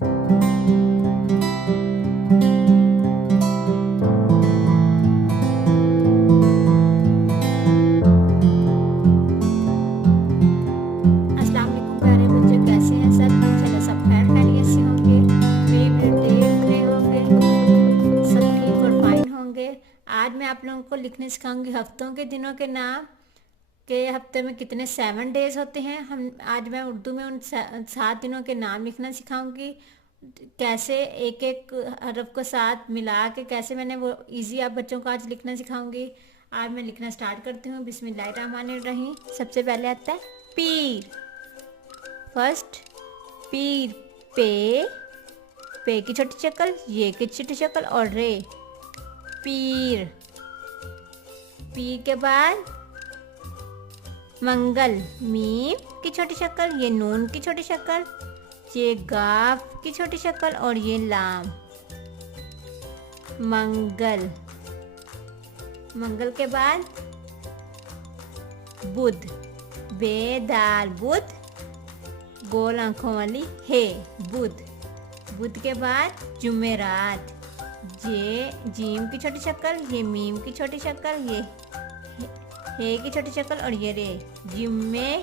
अस्सलाम वालेकुम प्यारे बच्चों, कैसे हैं सब? इंशाल्लाह सब खैर खैरियत से होंगे। मेरी वीडियो देख रहे होंगे, सब ठीक और फाइन होंगे। आज मैं आप लोगों को लिखने सिखाऊंगी हफ्तों के दिनों के नाम, के हफ्ते में कितने 7 डेज होते हैं। आज मैं उर्दू में उन 7 दिनों के नाम लिखना सिखाऊंगी। कैसे एक एक हरफ को साथ मिला के कैसे मैंने वो इजी आप बच्चों को आज लिखना सिखाऊंगी। आज मैं लिखना स्टार्ट करती हूँ। बिस्मिल्लाहिर्रहमानिर्रहीम। सबसे पहले आता है पीर। फर्स्ट पीर, पे की छोटी शक्ल, ये की छोटी शक्ल और रे। पीर। पीर के बाद मंगल, मीम की छोटी शक्ल, ये नून की छोटी शक्ल, ये गाफ की छोटी शक्ल और ये लाम। मंगल। मंगल के बाद बुध, बेदाल बुध, गोल आंखों वाली हे, बुध। बुध के बाद जुमेरात, ये जीम की छोटी शक्ल, ये मीम की छोटी शक्ल, ये हे की छोटी शक्ल और ये रे। जुम्मे,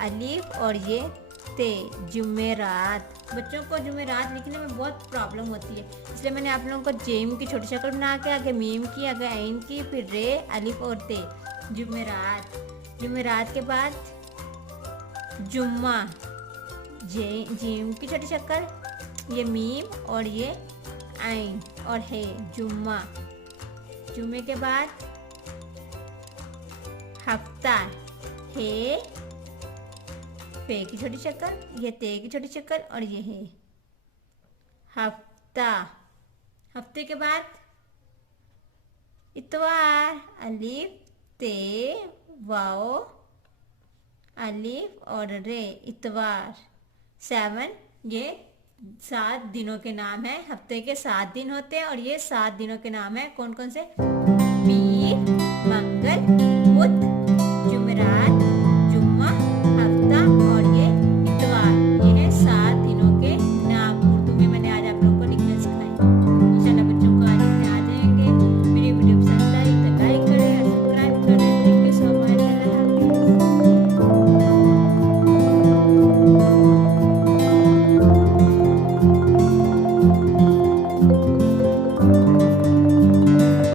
अलीफ और ये ते, जुमेरात। बच्चों को जुमेरात लिखने में बहुत प्रॉब्लम होती है, इसलिए मैंने आप लोगों को जेम की छोटी शक्ल बना के आगे मीम की, आगे ऐन की, फिर रे, अलीफ और ते, जुमेरात। जुमेरात के बाद जुम्मा, जीम की छोटी शक्ल, ये मीम और ये आइन और है, जुम्मा। जुम्मे के बाद हफ्ता, हे, पे की छोटी शक्ल, ये ते की छोटी शक्ल और ये है, हफ्ता। हफ्ते के बाद इतवार, अलीफ, ते, वाओ, अलीफ और रे, इतवार। 7, ये 7 दिनों के नाम है। हफ्ते के 7 दिन होते हैं और ये 7 दिनों के नाम है। कौन कौन से? पीर, मंगल,